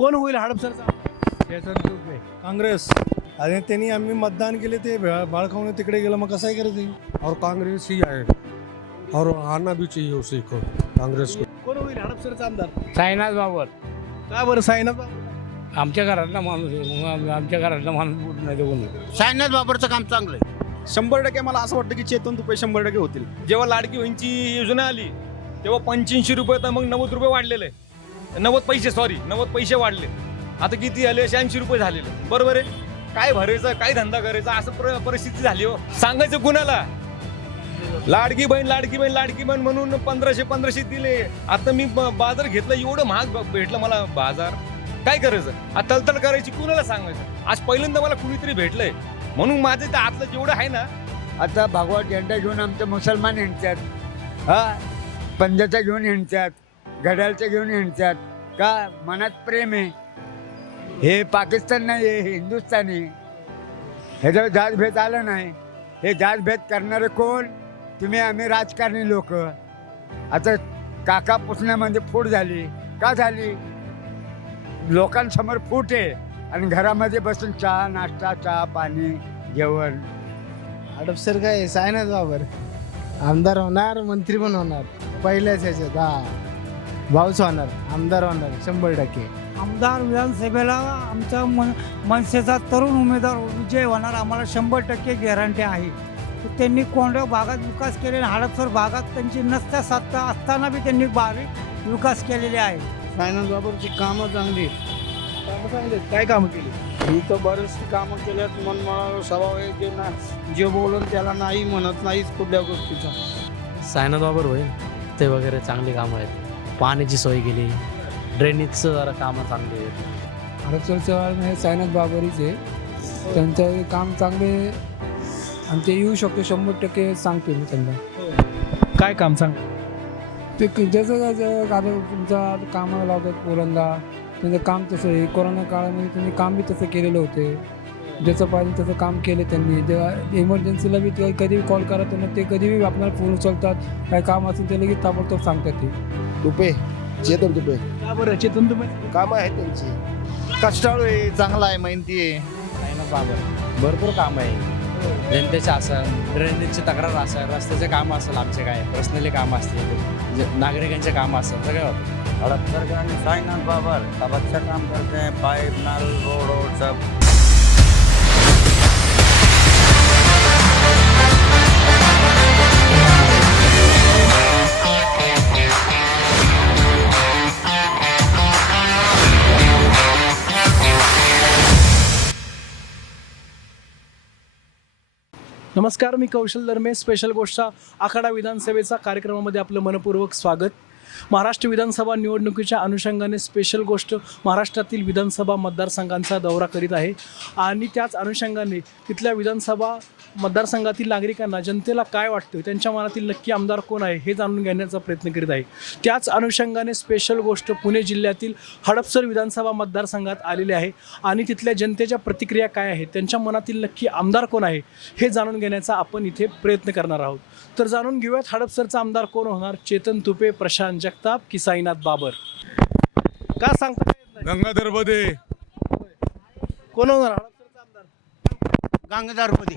कोण होईल हडपसरचा? काँग्रेस. आणि त्यांनी आम्ही मतदान केले ते भा- बाळखाऊन तिकडे गेलं मग कसं आहे करायचं और कांग्रेस ही आए और आना भी चाहिए उसी को कांग्रेस को. कोण होईल हडपसरचा आमदार? साईनाथ बाबर. का बरं साईनाथ बाबर? आमच्या घरातला माणूस आहे मग आम- आमच्या घरातला माणूस नाही तर कोण सायनाथ बाबरचं काम चांगलं आहे. शंभर टक्के मला असं वाटतं की चेतन तुपे शंभर टक्के होतील. जेव्हा लाडकी बहिणीची योजना आली तेव्हा पंच्याऐंशी रुपये तर मग नव्वद रुपये वाढलेले. नव्वद पैसे सॉरी नव्वद पैसे वाढले. आता किती आले? शहाऐंशी रुपये झालेले. बरोबर आहे? काय भरायचं काय धंदा करायचा? असं पर- परिस्थिती झाली हो. सांगायचं कुणाला? लाडकी बहीण लाडकी बहीण लाडकी बहीण म्हणून पंधराशे पंधराशे दिले. आता मी ब- बाजार घेतला एवढं महाग ब- भेटलं मला बाजार. काय करायचं? आता तलतल करायची कुणाला सांगायचं? आज पहिल्यांदा मला कुणीतरी भेटलंय. म्हणून माझं ते आतलं जेवढं आहे ना आता भगवा झेंडा घेऊन आमचे मुसलमान हिंडतात. हा? पंजाचा घेऊन हिंडतात. घड्याळचं घेऊन हिंडतात. का मनात प्रेम आहे? हे पाकिस्तान नाही आहे हे हिंदुस्थान आहे. ह्याच्यावर जातभेद आलं नाही. हे जातभेद करणारे कोण? तुम्ही आम्ही राजकारणी लोक. आता काका पुसण्यामध्ये फूट झाली. का झाली? लोकांसमोर फूट आहे. आणि घरामध्ये बसून चहा नाश्ता चहा पाणी जेवण. हडपसर काय सायनाथ बाबर. आमदार होणार मंत्री पण होणार. पहिल्याच ह्याच्यात हा. भाऊच होणार आमदार होणार शंभर टक्के. आमदार विधानसभेला आमच्या मन मनसेचा तरुण उमेदवार विजय होणार आम्हाला शंभर टक्के गॅरंटी आहे. तर त्यांनी कोंडव भागात विकास केलेला हडपसर भागात त्यांची नसत्या सत्ता असताना बी त्यांनी बारीक विकास केलेले आहे. सायनाथ बाबरची कामं चांगली कामं चांगली आहेत. काय कामं केली? ही तर बरेचशी कामं केल्यात मनमाळा स्वभाव आहे जे ना जे बोलून त्याला नाही म्हणत नाहीच कुठल्या गोष्टीचा. सायनाथ बाबर होईल ते वगैरे चांगली कामं आहेत. पाण्याची सोय केली. ड्रेनेजचं जरा कामं चांगली आहेत. हडपसरचं हे सायनाथ बाबरीच आहे. त्यांचं काम चांगले आणि ते येऊ शकतो शंभर टक्के सांगतो मी त्यांना. काय काम सांग? ते क- जसं जसं आता तुमचा कामाला लावतात पोरांना. त्यांचं काम तसं आहे. कोरोना काळामध्ये त्यांनी काम बी तसं केलेलं होते. ज्याचं पाहिजे तसं काम केलं त्यांनी. जेव्हा इमर्जन्सीला बी ते कधी कॉल करा त्यांना ते कधी बी आपल्याला फोन उचलतात. काय काम असेल ते लगेच ताबडतोब सांगतात ते. तुपे चेतन तुपे. का बरं चेतन तुम्ही कामं आहेत त्यांची. कष्टाळू आहे चांगला आहे मेहनती आहे. सायनाथ बाबर भरपूर काम आहे. जनतेचे असेल ड्रेनेजची तक्रार असेल रस्त्याचे काम असेल आमचे काय पर्सनली काम असतील. जे नागरिकांचे काम असेल सगळे होतं. हड़पसर आणि साईनाथ बाबर सब अच्छा काम करते हैं पाइप नल रोड रोड सब. नमस्कार मी कौशल दरमे स्पेशल गोष्ट आखाडा विधानसभेचा कार्यक्रमामध्ये आपलं मनपूर्वक स्वागत. महाराष्ट्र विधानसभा निवडणुकीच्या अनुषंगाने स्पेशल गोष्ट महाराष्ट्रातील विधानसभा मतदारसंघांचा दौरा करीत आहे. आणि त्याच अनुषंगाने तिथल्या विधानसभा मतदारसंघातील नागरिकांना जनतेला काय वाटतं त्यांच्या मनातील नक्की आमदार कोण आहे हे जाणून घेण्याचा प्रयत्न करीत आहे. त्याच अनुषंगाने स्पेशल गोष्ट पुणे जिल्ह्यातील हडपसर विधानसभा मतदारसंघात आलेले आहे. आणि तिथल्या जनतेच्या प्रतिक्रिया काय आहेत त्यांच्या मनातील नक्की आमदार कोण आहे हे जाणून घेण्याचा आपण इथे प्रयत्न करणार आहोत. तर जाणून घेऊयात हडपसरचा आमदार कोण होणार चेतन तुपे प्रशांत जगताप की साईनाथ बाबर? का सांगता काय येत नाही? गंगाधर बदे. कोण होणार? हडपसरचा आमदार? मध्ये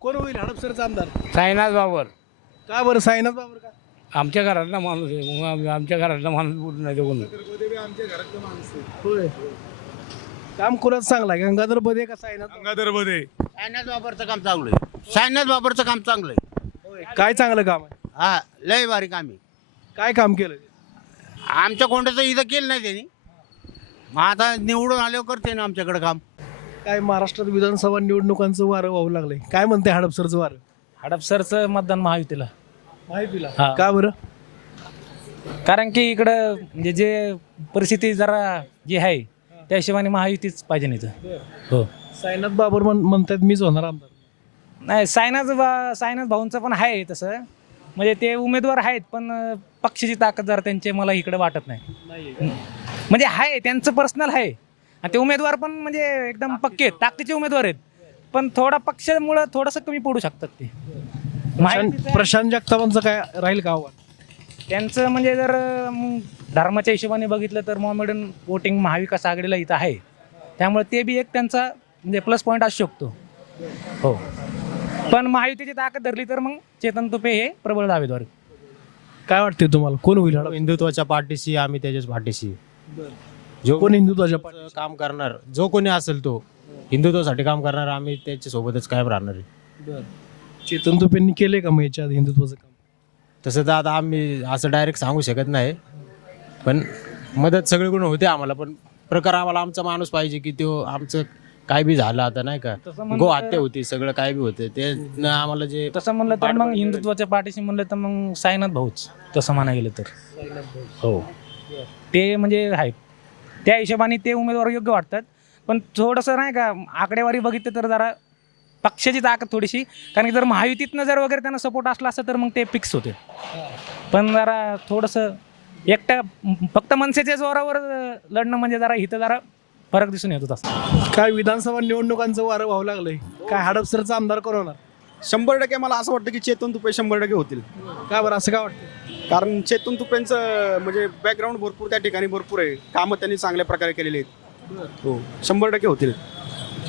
कोण होईल हडपसरचा आमदार? साईनाथ बाबर. का बरं? साईनाथ बाबर का? आमच्या घरातला माणूस आहे. मग आम- आमच्या घरातला माणूस कुठं नाही कोण होय. काम कोणाच चांगला आहे? गंगाधर बदे का साईनाथ गंगाधर बदे. सायनाथ बाबरचं काम चांगलं आहे. सायनाथ बाबरचं काम चांगलं आहे. होय. काय चांगलं काम आहे? हा लय भारी काम आहे. काय काम केलं आमच्या कोंड्याचं इथं केलं नाही त्यांनी. मग आता निवडून आल्यावर करते ना आमच्याकडे काम. काय महाराष्ट्रात विधानसभा निवडणुकांचं वारं वाहू लागलंय. काय म्हणते हडपसरचं वारं? हडपसरचं मतदान महायुतीला. माहितीला हा. का बरं? कारण की इकडं म्हणजे जे परिस्थिती जरा जी आहे त्या हिशोबाने महायुतीच पाहिजे नाही इथं. हो. साईनाथ बाबर म्हण- म्हणतात मीच होणार आमदार. नाही सायनाथ बा सायनाथ भाऊंचं पण आहे तसं. म्हणजे ते उमेदवार आहेत पण पक्षाची ताकद जरा त्यांचे मला इकडे वाटत नाही. म्हणजे आहे त्यांचं पर्सनल आहे आणि ते उमेदवार पण म्हणजे एकदम पक्के आहेत. ताकदीचे उमेदवार आहेत. पण थोडा पक्षामुळं थोडंसं कमी पडू शकतात ते. प्रशांत प्रशांत जगतापांचं काय राहील का आव्हान? त्यांचं म्हणजे जर अं, धर्माच्या हिशोबाने बघितलं तर मोमेडन वोटिंग महाविकास आघाडीला इथं आहे. त्यामुळे ते बी एक त्यांचा म्हणजे प्लस पॉईंट असू शकतो. हो. पण महायुतीची ताकद धरली तर मग चेतन तुपे हे प्रबळ दावेद्वार काय वाटते तुम्हाला? कोण होईल हिंदुत्वाच्या पाठीशी आम्ही त्याच्याच पाठीशी. जो कोण हिंदुत्वाच्या पाठी काम करणार जो कोणी असेल तो. हिंदुत्वासाठी काम करणार आम्ही त्याच्या सोबतच कायम राहणार आहे. चेतन तुपेंनी केले का मग याच्या आधी हिंदुत्वाचं काम? तसं तर आता आम्ही असं डायरेक्ट सांगू शकत नाही. पण मदत सगळीकडून होते आम्हाला पण प्रकार आम्हाला आमचा माणूस पाहिजे की तो आमचं काय बी झालं आता नाही का? तसं म्हणलं गो हत्या होती सगळं काय बी होते. ते न आम्हाला जे तसं म्हणलं तर मग हिंदुत्वाच्या पाठीशी म्हणलं तर मग साईनाथ भाऊच तसं म्हणा गेलं तर. हो. ते म्हणजे आहेत. त्या हिशोबाने ते उमेदवार योग्य वाटतात. पण थोडंसं नाही का आकडेवारी बघितलं तर जरा पक्षाची ताकद थोडीशी. कारण की जर महायुतीतनं जर वगैरे त्यांना सपोर्ट असला असतं तर मग ते फिक्स होते. पण जरा थोडंसं एकट्या फक्त मनसेच्या जोरावर लढणं म्हणजे जरा इथं जरा फरक दिसून येत होता काय विधानसभा निवडणुकांचं वारं व्हावं लागलंय? काय हडपसरचा आमदार कोण होणार? शंभर टक्के मला असं वाटतं की चेतन तुपे शंभर टक्के होतील. काय बरं? असं काय वाटतं? कारण चेतन तुपेंचं म्हणजे बॅकग्राऊंड भरपूर त्या ठिकाणी भरपूर आहे. कामं त्यांनी चांगल्या प्रकारे केलेली आहेत. हो शंभर टक्के होतील.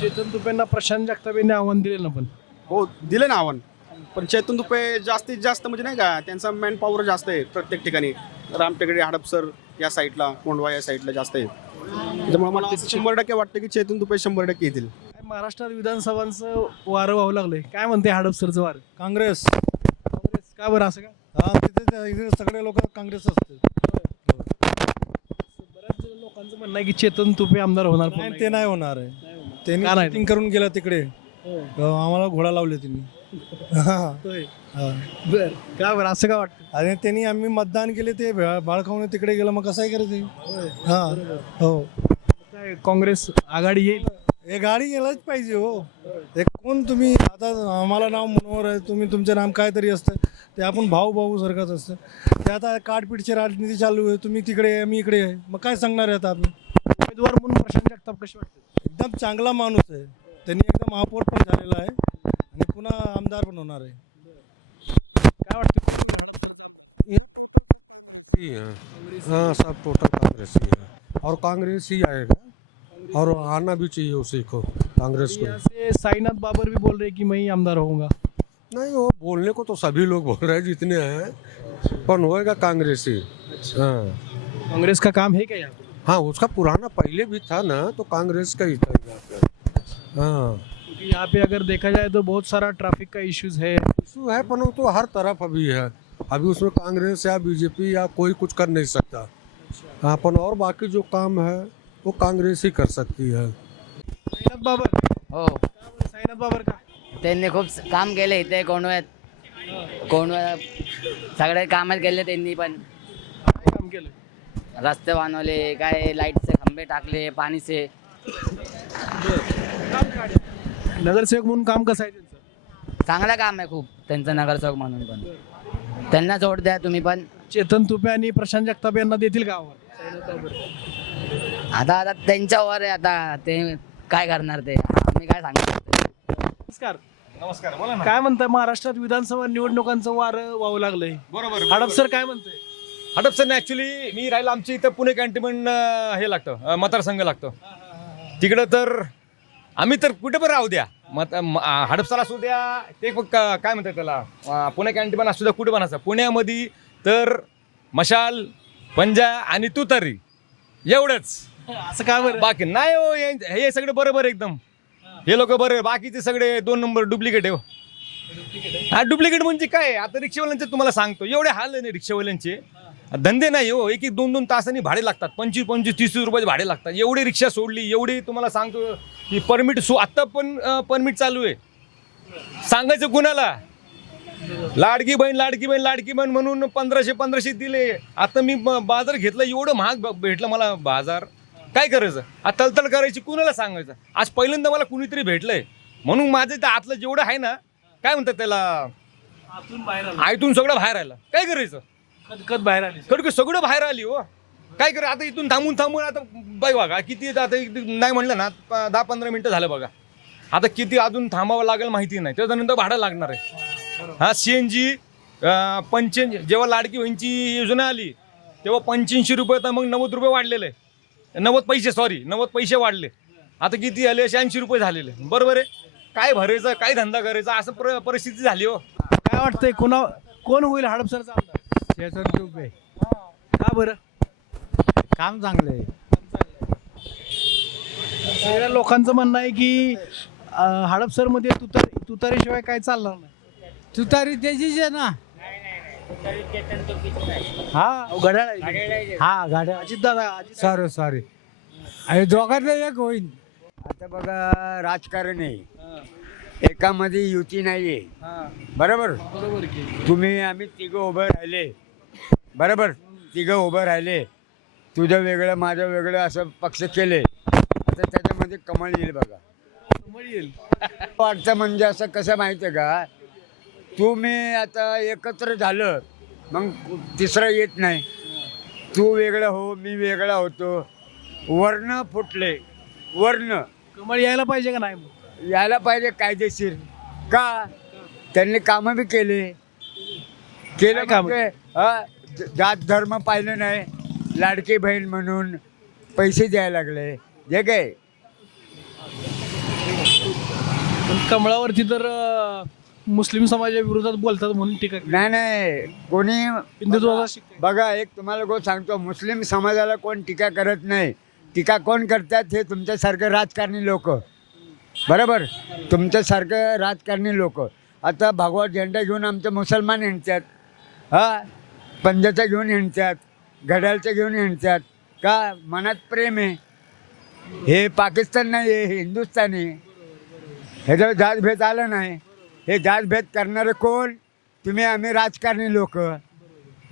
चेतन तुपेंना प्रशांत जगताप यांनी आव्हान दिले ना पण? हो दिलं ना आव्हान. पण चेतन तुपे जास्तीत जास्त म्हणजे नाही का त्यांचा मॅन पॉवर जास्त आहे प्रत्येक ठिकाणी. रामटेकडे हडपसर या साईडला कोंडवा या साईडला जास्त आहे. त्याच्यामुळे मला असं शंभर टक्के वाटतं की चेतन तुपे शंभर टक्के येतील काय महाराष्ट्रात विधानसभांचं वारं व्हावं लागलंय काय म्हणते हडपसरचं वारं काँग्रेस काँग्रेस का बरं असं का हा तिथे सगळे लोक काँग्रेस असते बऱ्याच लोकांचं म्हणणं आहे की चेतन तुपे आमदार होणार पण नाही. ते नाही होणार आहे त्यांनी का नाही? meeting करून गेला तिकडे हो. अं, आम्हाला घोडा लावले त्यांनी हा. होय. हा. बरं. का बरं? असं का वाटतं? आणि त्यांनी आम्ही मतदान केले ते बाळखाऊन तिकडे गेलं मग कसं करायचं हा. हो. काय काँग्रेस आघाडी येईल? हे गाडी गेलाच पाहिजे हो. हे कोण तुम्ही आता आम्हाला नाव मनोहर आहे तुम्ही तुमचं नाम काहीतरी असतं ते आपण भाऊ भाऊ सारखंच असतं. ते आता काटपीटची राजनीती चालू आहे तुम्ही तिकडे आहे मी इकडे आहे मग काय सांगणार आहे आता आपण? उमेदवार म्हणून प्रशांत जगताप कसे वाटते? एकदम चांगला माणूस आहे. त्यांनी एकदम महापौर पण झालेला आहे आणि पुन्हा आमदार पण होणार आहे. काय वाटतं ही। है हाँ सब टोटल कांग्रेस ही है। और कांग्रेस ही आएगा। और आना भी चाहिए उसी को कांग्रेस को। यहाँ से साईनाथ बाबर भी बोल रहे कि मैं ही आमदार होऊँगा। नहीं वो बोलने को तो सभी लोग बोल रहे हैं जितने हैं पर होएगा कांग्रेस ही। हाँ। कांग्रेस का काम है क्या यहाँ पे? हाँ उसका पुराना पहले भी था ना तो कांग्रेस का ही था यहाँ पे। हाँ। क्योंकि यहाँ पे अगर देखा जाए तो बहुत सारा ट्रैफ़िक का इश्यूज़ है। इशू है पर वो तो हर तरफ़ अभी है। अभी उसमें कांग्रेस या बीजेपी या कोई कुछ कर नहीं सकता। हाँ पर और बाकी जो काम है वो कांग्रेस ही कर सकती है। साईनाथ बाबर? हो। साईनाथ बाबर का? त्यांनी खूप स- काम केले इथे कोणव्यात कोणव्या सगळे कामच केले त्यांनी पण. काय काम केलं? रस्ते बनवले काय लाईटचे खंबे टाकले पाणीचे. नगरसेवक म्हणून काम कसं आहे त्यांचं? चांगलं काम आहे खूप त्यांचं नगरसेवक म्हणून पण. त्यांना जोड द्या तुम्ही पण. चेतन तुपे आणि प्रशांत जगताप यांना देतील का आव्हान आता आता त्यांच्यावर आहे आता ते काय करणार ते? आम्ही काय सांगणार नमस्कार. नमस्कार बोला ना. काय म्हणताय महाराष्ट्रात विधानसभा निवडणुकांचं वारं व्हावं लागलंय. बरोबर हडपसर काय म्हणतंय? हडपसर ऍक्च्युली मी राहिलो आमच्या इथं पुणे कॅन्टोन्मेंट हे लागतं अं, मतदारसंघ लागतो. तिकडं तर आम्ही तर कुठे पण राहू द्या. मत म- आ, हडपसर असू द्या ते का- काय म्हणतात त्याला पुणे कॅन्टोन्मेंट असू द्या कुठे पण असं पुण्यामध्ये तर मशाल पंजा आणि तुतारी एवढंच. असं का बरं? बाकी नाही हो हे- हे सगळे बरोबर एकदम. हे लोक बरे बाकीचे सगळे दोन नंबर डुप्लिकेट आहे हो. हा डुप्लिकेट म्हणजे काय? आता रिक्षावाल्यांचे तुम्हाला सांगतो. एवढे हाल आहे ना रिक्षावाल्यांचे. धंदे नाही हो एक एक दोन दोन तासांनी भाडे लागतात. पंचवीस पंचवीस तीस तीस रुपयाचे भाडे लागतात. एवढी रिक्षा सोडली एवढी तुम्हाला सांगतो की परमिट सो आत्ता पण परमिट चालू आहे. सांगायचं कुणाला? लाडकी बहीण लाडकी बहीण लाडकी बहीण म्हणून पंधराशे पंधराशे दिले. आता मी बाजार घेतला एवढं महाग भेटलं मला बाजार. काय करायचं? आता तलतल करायची कुणाला सांगायचं? आज पहिल्यांदा मला कुणीतरी भेटलंय. म्हणून माझं ते आतलं जेवढं आहे ना काय म्हणतात त्याला? आयतून सगळं बाहेर आलं. काय करायचं? खतखत बाहेर आली. खडक सगळं बाहेर आली हो. काय कर आता इथून थांबून थांबून आता बाई बघा किती आता एक- नाही म्हणलं ना प- दहा पंधरा मिनिटं झालं बघा. आता किती अजून थांबावं लागेल माहिती नाही. त्याच्यानंतर भाडं लागणार आहे. हा सी एन जी पंच्याऐंशी जेव्हा लाडकी बहिणीची योजना आली तेव्हा पंच्याऐंशी रुपये तर मग नव्वद रुपये वाढलेले. नव्वद पैसे सॉरी नव्वद पैसे वाढले. आता किती आले? शहाऐंशी रुपये झालेले. बरोबर आहे? काय भरायचं काय धंदा करायचा असं प्र परिस्थिती झाली हो. काय वाटतंय कोणा कोण होईल हडपसरचा आमदार? का बरं? काम चांगलं आहे सगळ्या लोकांचं म्हणणं आहे की अं, हडपसरमध्ये तुतार तुतारीशिवाय काय चालणार नाही. तुतारी त्याचीच आहे ना. हा घड्याळ आहे. हा गाड्या अजित दादा अजित सॉरी सॉरी आणि दोघांना एक होईल आता बघा राजकारण आहे. एकामध्ये युती नाहीये. बरोबर? तुम्ही आम्ही तिघं उभं राहिले. बरोबर? तिघं उभं राहिले. तुझं वेगळं माझं वेगळं असं पक्ष केले आता त्याच्यामध्ये कमळ येईल बघा. कमळ येईल. वाटतं म्हणजे असं कसं माहिती आहे का? तुम्ही आता एकत्र झालं मग तिसरं येत नाही. तू वेगळं हो मी वेगळा होतो. वर्ण फुटले. वर्ण. कमळ यायला पाहिजे का नाही? यायला पाहिजे कायदेशीर. का? त्यांनी कामं बी केले. केलं कामं? म्हणजे, हा, जात धर्म पाहिलं नाही. लाडकी बहीण म्हणून पैसे द्यायला लागले. जे काय? पण कमळावरती तर अं, मुस्लिम समाजाच्या विरोधात बोलतात म्हणून टीका केली. नाही नाही. कोणी हिंदुत्वाचा शिक्का. बघा एक तुम्हाला गोष्ट सांगतो. मुस्लिम समाजाला कोण टीका करत नाही. टीका कोण करतात हे तुमच्यासारखं राजकारणी लोक. बरोबर? तुमच्यासारखं राजकारणी लोक. आता भगवा झेंडा घेऊन आमचे मुसलमान हिंडतात. हा? पंजाचा घेऊन हिंडतात. घड्याळचं घेऊन हिंडतात. का? मनात प्रेम आहे. हे पाकिस्तान नाही आहे हे हिंदुस्थान आहे. ह्याच्यावर जातभेद आलं नाही. हे जातभेद करणारे कोण? तुम्ही आम्ही राजकारणी लोक.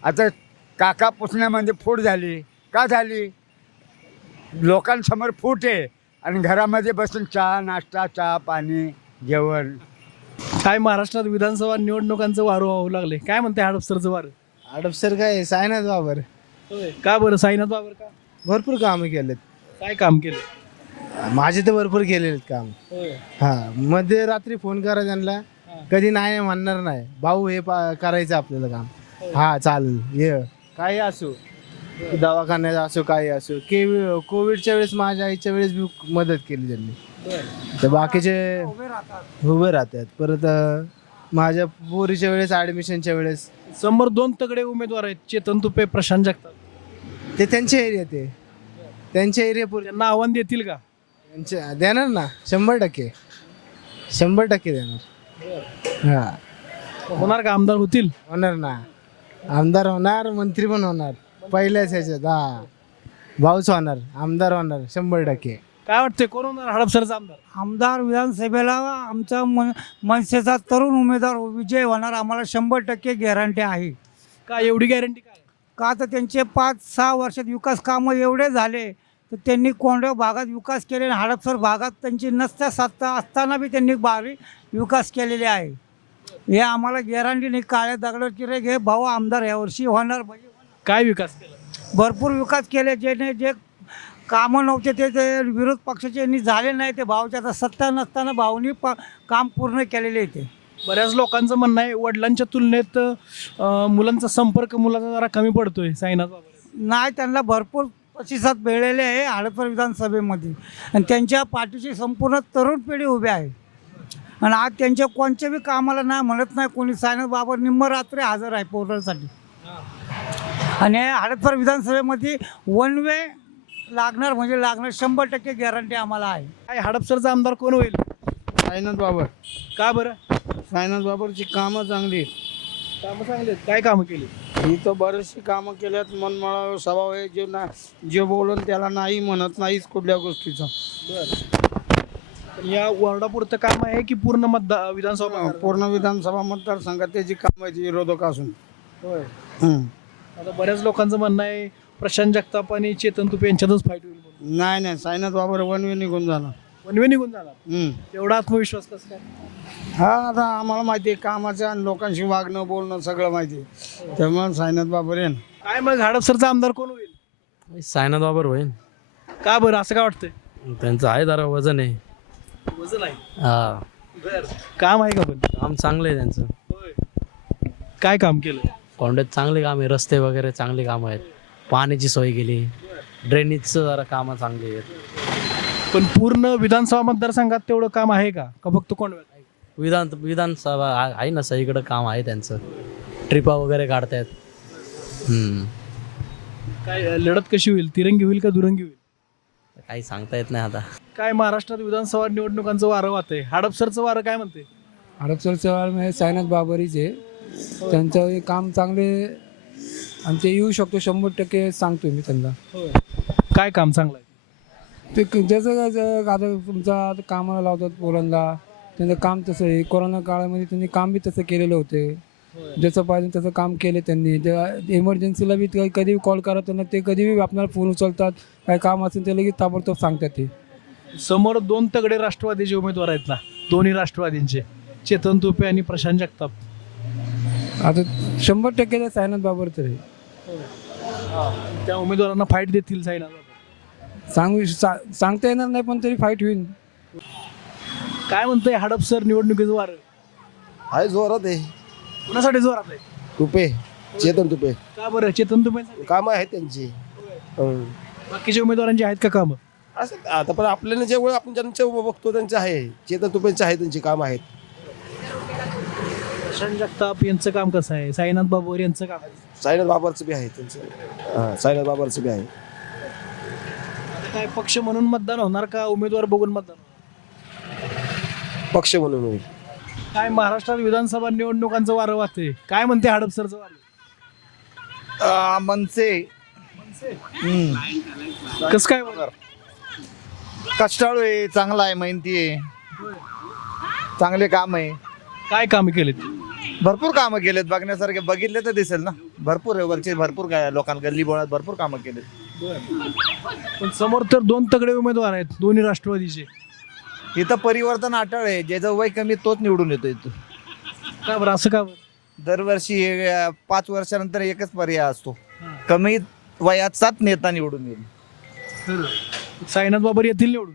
आता काका पुसण्यामध्ये फूट झाली. का झाली? लोकांसमोर फूट आहे. आणि घरामध्ये बसून चहा नाश्ता चहा पाणी जेवण. काय महाराष्ट्रात विधानसभा निवडणुकांचं वारं वाहू लागले. काय म्हणते हडपसरचं वारं? हडपसर काय? सायनाथ बाबर का बरं? साईनाथ बाबर का? भरपूर कामं केलेत. काय काम केलं? माझे तर भरपूर केलेले काम. हा मध्ये रात्री फोन करा त्यांना. कधी नाही नाही म्हणणार नाही. भाऊ हे पा- करायचं आपल्याला काम. हा चालेल. ये. काही असो. दवाखान्यात असो काही असो. के कोविडच्या वेळेस माझ्या आईच्या वेळेस बी मदत केली त्यांनी. तर बाकीचे उभे राहतात. परत अं, माझ्या पोरीच्या वेळेस ऍडमिशनच्या वेळेस. समोर दोन तगडे उमेदवार आहेत. चेतन तुपे प्रशांत जगताप. ते त्यांचे एरिया ते. त्यांच्या एरिया त्यांना आव्हान देतील का? त्यांचे देणार ना. शंभर टक्के. शंभर टक्के देणार. हा. होणार का? आमदार होतील? होणार ना. आमदार होणार मंत्री पण होणार. पहिल्याच ह्याच्यात हा. भाऊच होणार आमदार होणार शंभर टक्के. काय वाटतंय? कोण होणार? हडपसरचा आमदार. आमदार विधानसभेला आमचा मन मनसेचा तरुण उमेदवार विजय होणार. आम्हाला शंभर टक्के गॅरंटी आहे. का? एवढी गॅरंटी का तर त्यांचे पाच सहा वर्षात विकास कामं एवढे झाले तर त्यांनी कोंडव भागात विकास केले आणि हडपसर भागात त्यांची नसत्या सत्ता असताना बी त्यांनी भारी विकास केलेले आहे. हे आम्हाला गॅरंटी नाही काळ्या दगडात की रे हे भाऊ आमदार यावर्षी होणार म्हणजे काय विकास केला? भरपूर विकास केले जे जे कामं नव्हते ते ते विरोध पक्षाचे यांनी झाले नाही ते भाऊच्या आता सत्ता नसताना भाऊनी प काम पूर्ण केलेले ते. बऱ्याच लोकांचं म्हणणं आहे वडिलांच्या तुलनेत अं, मुलांचा संपर्क मुलाचा जरा कमी पडतोय साईनाथ बाबर नाही त्यांना भरपूर प्रतिसाद मिळालेले आहे हडपसर विधानसभेमध्ये. आणि त्यांच्या पाठीशी संपूर्ण तरुण पिढी उभी आहे. आणि आज त्यांच्या कोणत्या बी कामाला नाही म्हणत नाही कोणी. सायनाथ बाबर निम्म रात्री हजर आहे पोर्टलसाठी. आणि हडपसर विधानसभेमध्ये वन वे लागणार म्हणजे लागणार शंभर टक्के गॅरंटी आम्हाला आहे. काय हडपसरचा आमदार कोण होईल? साईनाथ बाबर. का बरं? साईनाथ बाबरची कामं चांगली कामं चांगले आहेत. काय कामं केली? ही तर बरीचशी कामं केल्यात. मनमळा स्वभाव आहे. जे ना जे बोलून त्याला नाही म्हणत नाहीच कुठल्या गोष्टीचं. या वॉर्डापुरतं काम आहे की पूर्ण मतदार विधानसभा? पूर्ण विधानसभा मतदारसंघात त्याची कामं आहेत विरोधक असून. होय. हम्म. आता बऱ्याच लोकांचं म्हणणं आहे प्रशांत जगताप आणि चेतन तुपे यांच्यातच फाईट होईल म्हणून. नाही नाही. साईनाथ बाबर वनवे निघून झाला वनवे निघून जाणार. हम्म. एवढा आत्मविश्वास कसं काय? हा आता आम्हाला माहिती आहे कामाचं आणि लोकांशी वागणं बोलणं सगळं माहिती आहे. त्यामुळे साईनाथ बाबर आहे ना काय मग हडपसरचा आमदार कोण होईल? सायनाथ बाबर होईल का बरं असं काय वाटतंय? त्यांचं आहे जरा वजन आहे. वजन आहे? हा. बर. काम आहे का पण? काम चांगलं आहे त्यांचं. काय काम केलं? कोंड्यात चांगले काम आहे रस्ते वगैरे चांगले कामं आहेत. पाण्याची सोय केली. ड्रेनेजचं जरा कामं चांगली आहेत. पण पूर्ण विधानसभा मतदारसंघात तेवढं काम आहे का? का फक्त कोंडव्यात विधान विधानसभा आ- आहे ना सगळीकडं काम आहे त्यांचं. ट्रिपा वगैरे काढतायत. हम्म. काय अं, लढत कशी होईल? तिरंगी होईल का दुरंगी होईल? काही सांगता येत नाही आता. काय महाराष्ट्रात विधानसभा निवडणुकांचं वारं वाहत आहे हडपसरचं वारं काय म्हणते? हडपसरच्या वारमध्ये सायनाथ बाबरीचे त्यांचं हे काम चांगले आणि ते येऊ शकतो शंभर टक्के सांगतो मी त्यांना. काय काम चांगलं आहे? ते जसं कसं आता तुमचा कामाला लावतात पोरांना त्यांचं काम तसं आहे. कोरोना काळामध्ये त्यांनी काम बी तसं केलेलं होते. जसं पाहिजे तसं काम केले त्यांनी. इमर्जन्सीला बी कधी कॉल करत त्यांना ते कधी बी आपल्याला फोन उचलतात. काय काम असेल ते लगेच ताबडतोब सांगतात ते. समोर दोन तगडे राष्ट्रवादीचे उमेदवार आहेत ना दोन्ही राष्ट्रवादींचे. चेतन तुपे आणि प्रशांत जगताप. आता शंभर टक्के ते सायनाथ बाबर तर आहे. त्या उमेदवारांना फाईट देतील साईनाथ. सांगू सा- सांगता येणार नाही पण तरी फाईट होईल. काय म्हणतंय हडपसर निवडणुकीचं वारं? आहे जोरात आहे. कुणासाठी जोरात आहे? तुपे. चेतन तुपे. का बरं? चेतन तुपे कामं आहेत त्यांची. बाकीच्या उमेदवारांची आहेत का कामं? असं आता पण आपल्याला जे वेळ आपण ज्यांचे बघतो त्यांचे आहे. चेतन तुपेंचे आहे त्यांची कामं आहेत. प्रशांत जगताप यांचं काम कसं आहे? साईनाथ बाबर यांचं काम? साईनाथ बाबरचं बी आहे त्यांचं. हां साईनाथ बाबरचं बी आहे. काय पक्ष म्हणून मतदान होणार का उमेदवार बघून मतदान होणार? पक्ष म्हणून होईल. काय महाराष्ट्रात विधानसभा निवडणुकांचं वारं वाहतंय? काय म्हणते हडपसरचं वारं? मनसे. कसं काय होणार कष्टाळू आहे चांगला आहे मेहनती आहे. चांगले काम आहे. काय काम केलेत? भरपूर कामं केलेत. बघण्यासारखे बघितले तर दिसेल ना. भरपूर आहे वरचे भरपूर काय लोकांना गल्ली बोळात भरपूर कामं केलेत. पण समोर तर दोन तगडे उमेदवार आहेत दोन्ही राष्ट्रवादीचे. इथं परिवर्तन अटळ आहे ज्याचं वय कमी तोच निवडून येतो इथं. का बरं असं का बरं? दरवर्षी अं, पाच वर्षानंतर एकच पर्याय असतो. कमी वयाचाच नेता निवडून येईल. साईनाथ बाबर येतील निवडून?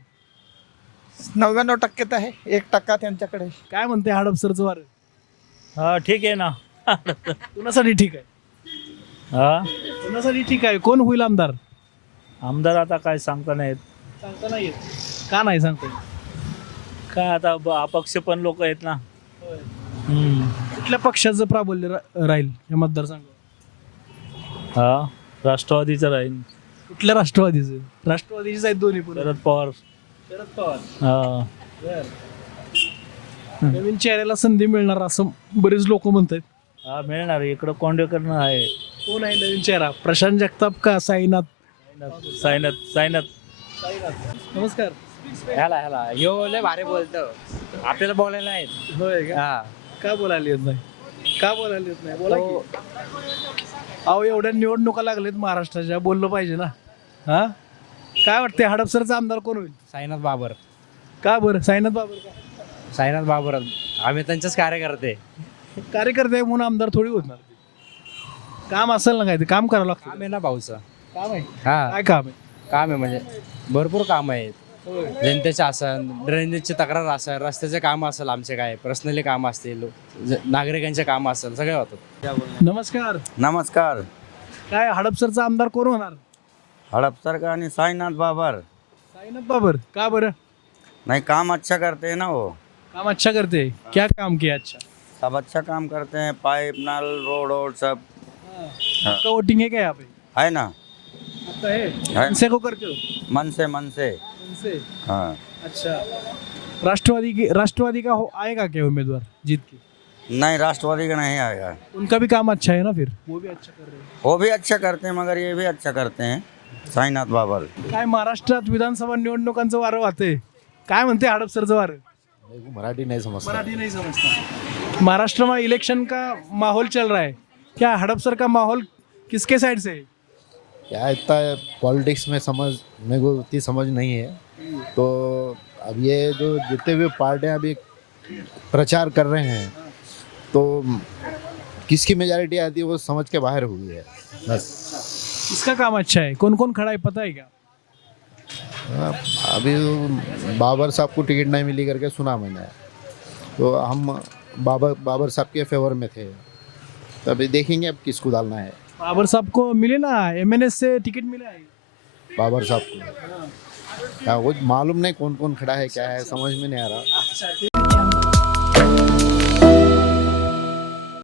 नव्याण्णव टक्के तर आहे एक टक्का त्यांच्याकडे. काय म्हणते हडपसरचं वारं? हा ठीक आहे ना. कुणासाठी ठीक आहे? हा? कुणासाठी ठीक आहे? कोण होईल आमदार? आमदार आता काय सांगता नाहीत. सांगता नाही का नाही सांगता येत? काय आता ब- अपक्ष पण लोक आहेत ना. हम्म. कुठल्या पक्षाचं प्राबल्य रा- राहील या मतदारसंघात? हा राष्ट्रवादीचं राहील. कुठल्या राष्ट्रवादीचं? राष्ट्रवादीचीच आहेत दोन्ही पण. शरद पवार. शरद पवार. हा. नवीन चेहऱ्याला संधी मिळणार असं बरेच लोक म्हणतात हा मिळणार. इकडं कोंडेकरणं आहे. कोण आहे नवीन चेहरा? प्रशांत जगताप का साईनाथ सायनाथ सायनाथ नमस्कार. ह्याला ह्याला. यो लय भारी बोलतो. आपल्याला बोलायला नाही होय का? हा. का बोलायला येत नाही? का बोलायला येत नाही? बोला की. अहो एवढ्या निवडणुका लागलेत महाराष्ट्राच्या. बोललं पाहिजे ना. हा? काय वाटतंय? हडपसरचा आमदार कोण होईल? साईनाथ बाबर. का बरं? साईनाथ बाबर का? साईनाथ बाबर. आम्ही त्यांचेच कार्यकर्ते. कार्यकर्ते म्हणून आमदार थोडी होणार. काम असेल ना काय ते? काम करावं लागतं. काम आहे ना भाऊचं. काम आहे? हा. काय काम आहे? काम आहे म्हणजे भरपूर काम आहेत. जनतेचे असन ड्रेनेजची तक्रार असेल रस्त्याचे काम असेल आमचे काय पर्सनली काम असतील ज- नागरिकांचे काम असेल सगळे होतात नमस्कार. नमस्कार. काय हडपसरचा आमदार कोण होणार? हड़पसर का आणि साईनाथ बाबर. साईनाथ बाबर का बरं? नहीं काम अच्छा करते हैं ना वो काम अच्छा करते. क्या काम किया अच्छा? सब अच्छा काम करते हैं पाइप नल रोड वोड सब. वोटिंग है क्या यहाँ पे है ना. आपका है? है? इनसे को करते हो? मन से मन से इनसे हाँ। अच्छा। राष्ट्रवादी की राष्ट्रवादी का हो आएगा क्या उम्मीदवार जीत के? नहीं राष्ट्रवादी का नहीं आएगा। उनका भी काम अच्छा है ना फिर? वो भी अच्छा कर रहे हैं। वो भी अच्छा करते हैं मगर ये भी अच्छा करते हैं। साईनाथ बाबर। काय महाराष्ट्रात विधानसभा निवडणुकांचं वारं वाहते काय म्हणते हडपसरचं वारं? मराठी नहीं समझता मराठी नहीं समझता महाराष्ट्र में इलेक्शन का माहौल चल रहा है? क्या हड़पसर का माहौल किसके साइड से है? क्या इतना पॉलिटिक्स में समझ मेरे को उतनी समझ नहीं है। तो अब ये जो जितने भी पार्टियाँ अभी प्रचार कर रहे हैं तो किसकी मेजॉरिटी आती है वो समझ के बाहर हुई है बस। किसका काम अच्छा है? कौन कौन खड़ा है पता है क्या? अभी बाबर साहब को टिकट नहीं मिली करके सुना मैंने। तो हम बाबर बाबर साहब के फेवर में थे। तो अभी देखेंगे अब किसको डालना है। बाबर साहब को मिले ना? एम से टिकट मिला? है बाबर साहब को क्या वो मालूम नहीं कौन कौन खड़ा है क्या है समझ में नहीं आ रहा।